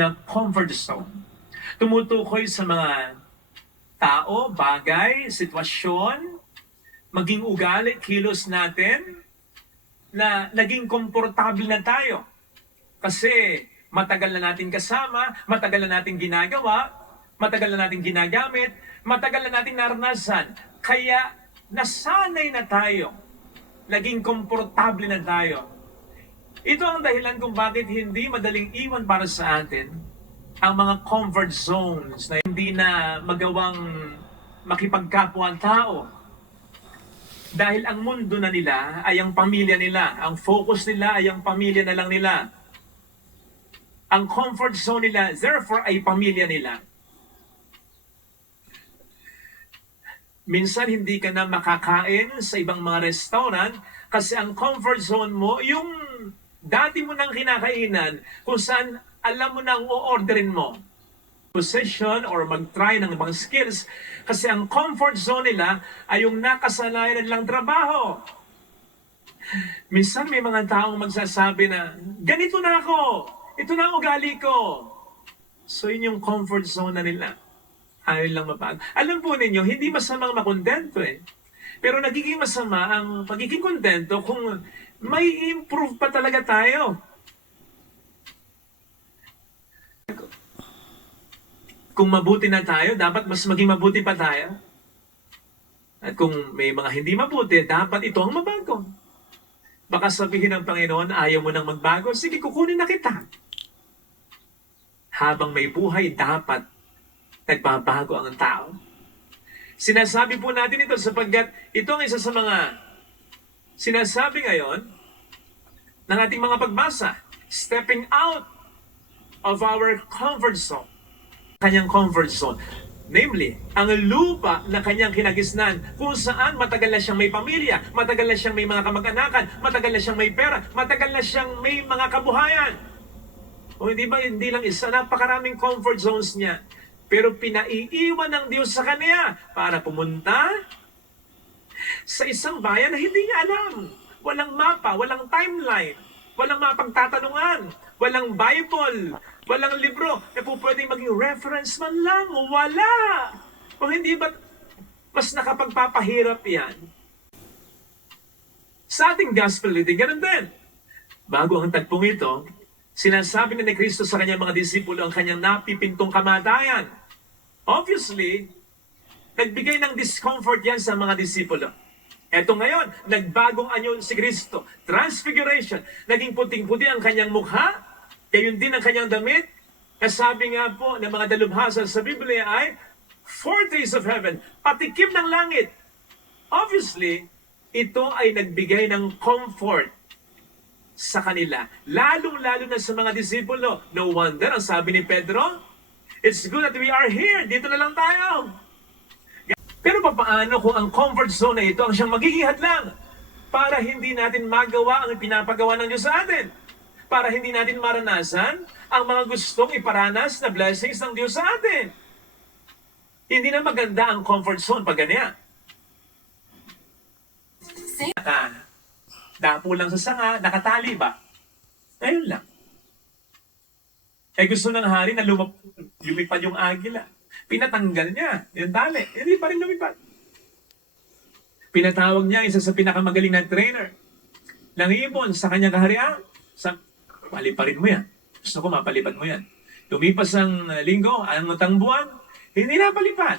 na comfort zone. Tumutukoy sa mga tao, bagay, sitwasyon, maging ugali, kilos natin, na naging komportable na tayo. Kasi matagal na natin kasama, matagal na natin ginagawa, matagal na natin ginagamit, matagal na natin naranasan. Kaya nasanay na tayo. Naging komportable na tayo. Ito ang dahilan kung bakit hindi madaling iwan para sa atin ang mga comfort zones na hindi na magawang makipagkapwa-tao. Dahil ang mundo na nila ay ang pamilya nila. Ang focus nila ay ang pamilya na lang nila. Ang comfort zone nila, therefore, ay pamilya nila. Minsan hindi ka na makakain sa ibang mga restaurant kasi ang comfort zone mo, yung dati mo nang kinakainan kung saan alam mo nang o-orderin mo. Position or mag-try ng ibang skills kasi ang comfort zone nila ay yung nakasanayan nilang trabaho. Minsan may mga taong magsasabi na, ganito na ako, ito na ang ugali ko. So yun yung comfort zone na nila. Ayaw lang mabago. Alam po ninyo, hindi masamang makontento eh. Pero nagiging masama ang pagiging kontento kung may improve pa talaga tayo. Kung mabuti na tayo, dapat mas maging mabuti pa tayo. At kung may mga hindi mabuti, dapat ito ang mabago. Baka sabihin ng Panginoon, ayaw mo nang magbago, sige, kukunin na kita. Habang may buhay, dapat nagbabago ang tao. Sinasabi po natin ito sapagkat ito ang isa sa mga sinasabi ngayon ng ating mga pagbasa. Stepping out of our comfort zone. Kanyang comfort zone. Namely, ang lupa na kanyang kinagisnan kung saan matagal na siyang may pamilya, matagal na siyang may mga kamag-anakan, matagal na siyang may pera, matagal na siyang may mga kabuhayan. O hindi ba, hindi lang isa, napakaraming comfort zones niya. Pero pinaiiwan ng Diyos sa kanya para pumunta sa isang bayan na hindi niya alam. Walang mapa, walang timeline, walang mapagtatanungan, walang Bible, walang libro na po pwedeng maging reference man lang. Wala! O hindi ba mas nakapagpapahirap yan? Sa ating gospel reading, ganun din. Bago ang tagpong ito, sinasabi na ni Kristo sa kanyang mga disipulo ang kanyang napipintong kamatayan. Obviously, nagbigay ng discomfort yan sa mga disipulo. Eto ngayon, nagbagong anyo si Kristo. Transfiguration. Naging puting-puti ang kanyang mukha. Gayon din ang kanyang damit. Kasabi nga po ng mga dalubhasa sa Biblia ay foretaste of heaven. Patikim ng langit. Obviously, ito ay nagbigay ng comfort sa kanila. Lalong-lalo na sa mga disipulo. No wonder, ang sabi ni Pedro, it's good that we are here. Dito na lang tayo. Pero paano kung ang comfort zone na ito ang siyang magiging hadlang para hindi natin magawa ang pinapagawa ng Diyos sa atin? Para hindi natin maranasan ang mga gustong iparanas na blessings ng Diyos sa atin? Hindi na maganda ang comfort zone pag ganyan. Dapo lang sa sanga, nakatali ba? Ayun lang. Eh gusto ng hari na lumipad yung agila. Pinatanggal niya yung tali. Hindi pa rin lumipad. Pinatawag niya isa sa pinakamagaling na trainer ng ibon sa kanyang kaharian. Paliparin mo yan. Gusto ko mapalipad mo yan. Lumipas ang linggo, ang utang buwan, hindi na palipad.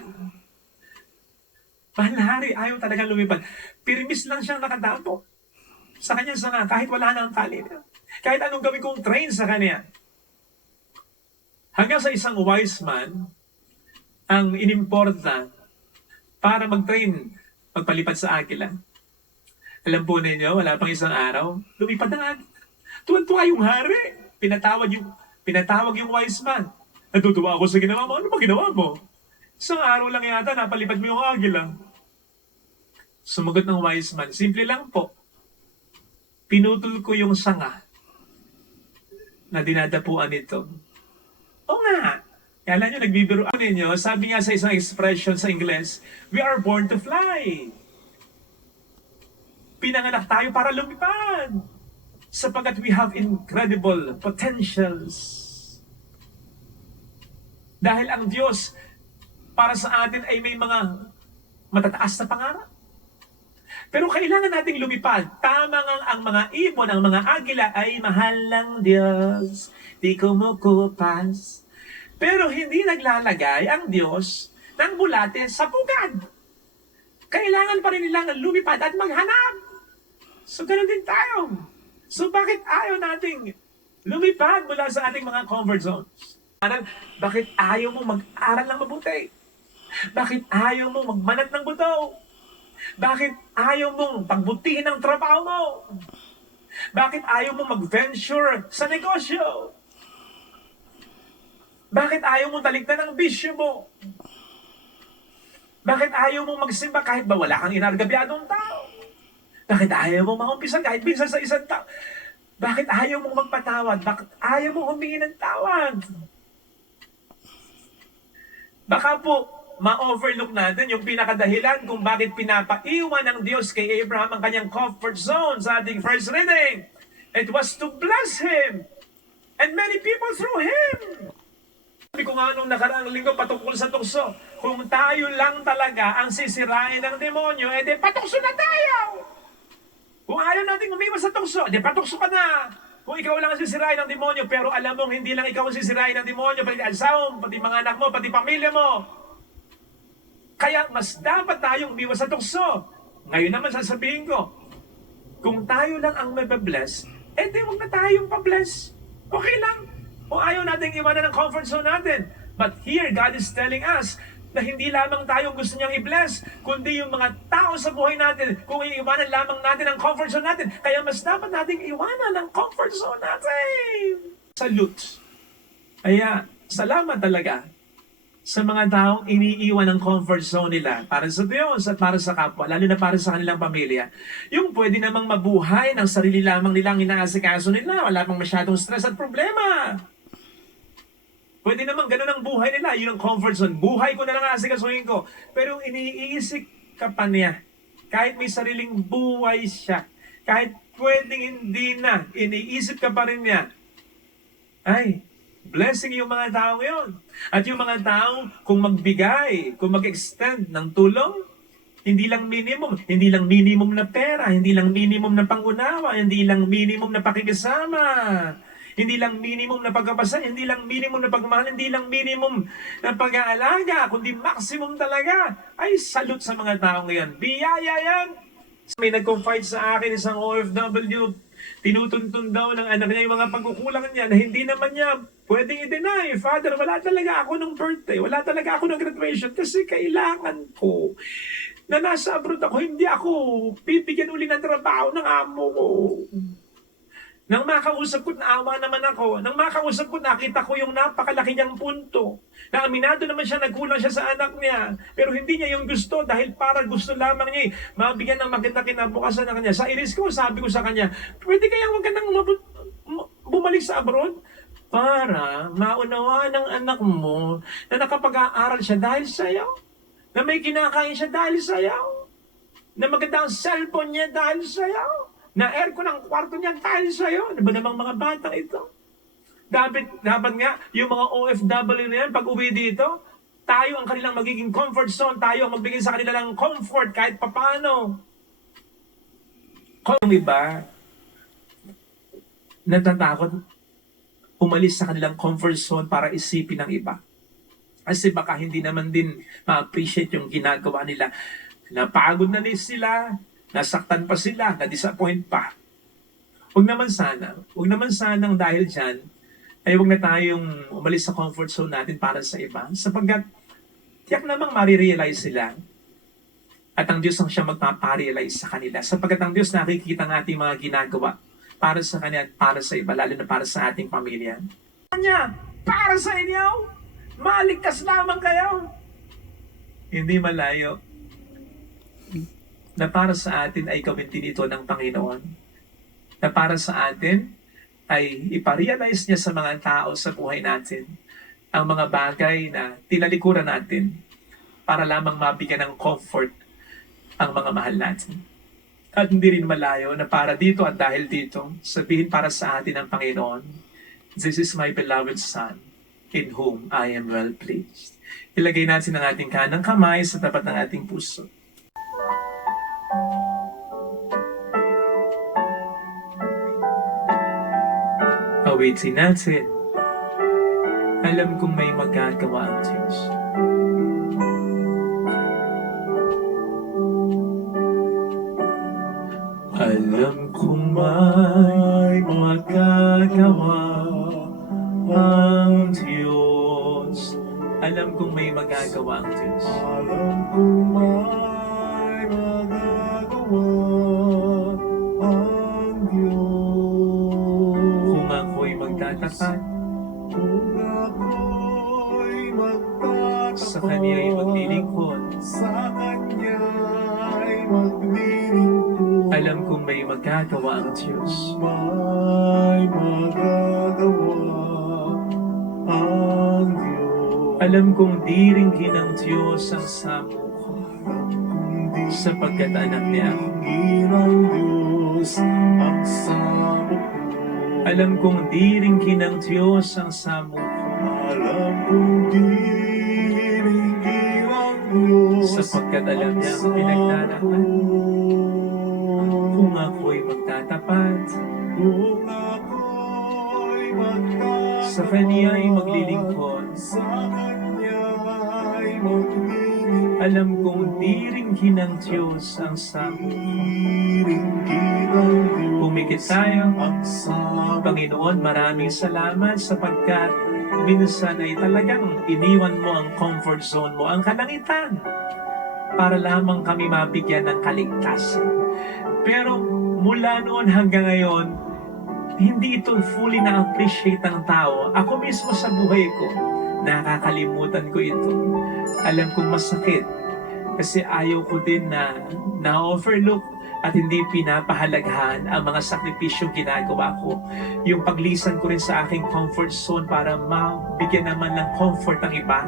Mahal na hari, ayaw talaga lumipad. Pirimis lang siyang nakadapo sa kanyang sanga, kahit wala na ang tali niya. Kahit anong gawin kong train sa kanya. Hanggang sa isang wise man, ang inimporta para mag-train, magpalipad sa agila. Alam po ninyo, wala pang isang araw, lumipad ang agila. Tuwan-tuwa yung hari. Pinatawag yung wise man. Natutuwa ako sa ginawa mo. Ano ba ginawa mo? Isang araw lang yata, napalipad mo yung agila. Sumagot ng wise man, simple lang po. Pinutol ko yung sanga na dinadapuan nito. O nga, kala nyo, nagbibiro ako ninyo, sabi nga sa isang expression sa Ingles, we are born to fly. Pinanganak tayo para lumipad. Sapagat we have incredible potentials. Dahil ang Diyos para sa atin ay may mga matataas na pangarap. Pero kailangan nating lumipad. Tama nga ang mga ibon, ang mga agila ay mahal ng Diyos, di kumukupas. Pero hindi naglalagay ang Diyos ng bulate sa pugad. Kailangan pa rin nilang lumipad at maghanap. So ganoon din tayo. So bakit ayaw nating lumipad mula sa ating mga comfort zones? Bakit ayaw mo mag-aral ng mabuti? Bakit ayaw mo magmanat ng buto? Bakit ayaw mong pagbutihin ang trabaho mo? Bakit ayaw mong mag-venture sa negosyo? Bakit ayaw mong talikdan ang bisyo mo? Bakit ayaw mong magsimba kahit ba wala kang inargabyadong tao? Bakit ayaw mong maumpisa kahit minsan sa isang tao? Bakit ayaw mong magpatawad? Bakit ayaw mong humingi ng tawad? Baka po, ma-overlook natin yung pinakadahilan kung bakit pinapaiwan ng Diyos kay Abraham ang kanyang comfort zone sa ating first reading. It was to bless him and many people through him. Sabi ko nga nung nakaraang linggo patungkol sa tukso, kung tayo lang talaga ang sisirain ng demonyo, edi patukso na tayo. Kung ayaw natin umiwas sa tukso, edi patukso ka na. Kung ikaw lang ang sisirain ng demonyo, pero alam mong hindi lang ikaw ang sisirain ng demonyo, pati asawa mo, pati mga anak mo, pati pamilya mo. Kaya mas dapat tayong umiwas sa tukso. Ngayon naman sasabihin ko, kung tayo lang ang mababless, edi huwag na tayong pabless. Okay lang. Kung ayaw natin iwanan ang comfort zone natin. But here, God is telling us na hindi lamang tayong gusto niyang i-bless, kundi yung mga tao sa buhay natin, kung iiwanan lamang natin ang comfort zone natin. Kaya mas dapat nating iwanan ang comfort zone natin. Salute. Kaya, salamat talaga sa mga taong iniiwan ng comfort zone nila para sa Diyos at para sa kapwa, lalo na para sa kanilang pamilya. Yung pwede namang mabuhay ng sarili lamang nilang inaasikaso nila, wala pang masyadong stress at problema. Pwede namang ganun ang buhay nila, yun ang comfort zone. Buhay ko na lang asikasuhin ko. Pero iniisip ka pa niya, kahit may sariling buhay siya, kahit pwedeng hindi na, iniisip ka pa rin niya, ay, blessing yung mga tao yun. At yung mga tao, kung magbigay, kung mag-extend ng tulong, hindi lang minimum na pera, hindi lang minimum na pangunawa, hindi lang minimum na pakikisama, hindi lang minimum na pagkapasa, hindi lang minimum na pagmamahal, hindi lang minimum na pag-aalaga, kundi maximum talaga. Ay, salute sa mga tao ngayon. Biyaya yan! May nag-confide sa akin isang OFW, tinutuntun daw ng anak niya yung mga pagkukulang niya na hindi naman niya pwedeng i-deny. Father, wala talaga ako ng birthday, wala talaga ako ng graduation kasi kailangan ko na nasa abroad ako, hindi ako bibigyan uli ng trabaho ng amo ko. Nang makausap ko, naawa naman ako. Nang makausap ko, nakita ko yung napakalaki niyang punto. Na aminado naman siya, nagkulang siya sa anak niya. Pero hindi niya yung gusto dahil para gusto lamang niya mabigyan ng maganda kinabukasan na kanya. Sa iris ko, sabi ko sa kanya, pwede kaya wag ka nang bumalik sa abroad? Para maunawaan ng anak mo na nakapag-aaral siya dahil sa'yo. Na may kinakain siya dahil sa'yo. Na maganda ang cellphone niya dahil sa'yo. Na aircon ang kwarto niya dahil sa'yo. Ano ba namang mga batang ito? Dapat nga, yung mga OFW na yan, pag uwi dito, tayo ang kanilang magiging comfort zone, tayo ang magbigay sa kanila ng comfort kahit papano. Kung iba, natatakot umalis sa kanilang comfort zone para isipin ng iba. Kasi baka hindi naman din ma-appreciate yung ginagawa nila. Napagod na sila, nasaktan pa sila, na-disappoint pa. Huwag naman sanang dahil dyan, ay huwag na tayong umalis sa comfort zone natin para sa iba. Sapagkat, tiyak namang marirealize sila. At ang Diyos ang siya magpaparealize sa kanila. Sapagkat ang Diyos nakikita ng ating mga ginagawa para sa Kanya at para sa iba, lalo na para sa ating pamilya. Kanya, para sa inyo, maligtas lamang kayo. Hindi malayo na para sa atin ay gawin din ito ng Panginoon. Na para sa atin ay iparealize niya sa mga tao sa buhay natin ang mga bagay na tinalikuran natin para lamang mabigyan ng comfort ang mga mahal natin. At hindi rin malayo na para dito at dahil dito, sabihin para sa atin ng Panginoon, "This is my beloved Son, in whom I am well pleased. Ilagay natin ang ating kanang kamay sa tapat ng ating puso. Awitin natin. Alam kong may magagawa ang Diyos. Alam kong may magagawa ang Diyos. Alam kong may magagawa ang Diyos. Alam kong may magagawa ang Diyos. Kung ako'y magtatapat, Kung ako'y magtatapat sa Kanya'y maglilingkod, sa Kanya'y maglilingkod. alam kong may magagawa ang Diyos. May magagawa ang Diyos. Alam kong diringgin ng Diyos ang samo ko, sapagkat anak niya ako. Ng Diyos ang samo ko. Alam kong diringgin ng Diyos ang samo ko, Alam kong diringgin ang Diyos sapagkat alam niya ang pinagdaraanan. Kung ako'y magtatapat, Kung ako'y magtatapat sa Kanya'y maglilingkod, sa Kanya'y maglilingkod. alam kong diringgin ng Diyos ang samo ko. Diringgin ang Diyos Pumikit tayo. ang samo. Panginoon, maraming salamat sapagkat minsan ay talagang iniwan mo ang comfort zone mo, ang kalangitan, para lamang kami mabigyan ng kaligtasan. Pero mula noon hanggang ngayon, hindi ito fully na-appreciate ng tao. Ako mismo sa buhay ko, nakakalimutan ko ito. Alam kong masakit kasi ayaw ko din na na-overlook at hindi pinapahalagahan ang mga sakripisyong ginagawa ko. Yung paglisan ko rin sa aking comfort zone para mabigyan naman ng comfort ang iba.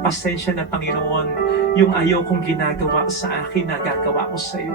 Pasensya na Panginoon, yung ayaw kong ginagawa sa akin, nagagawa ko sa iyo.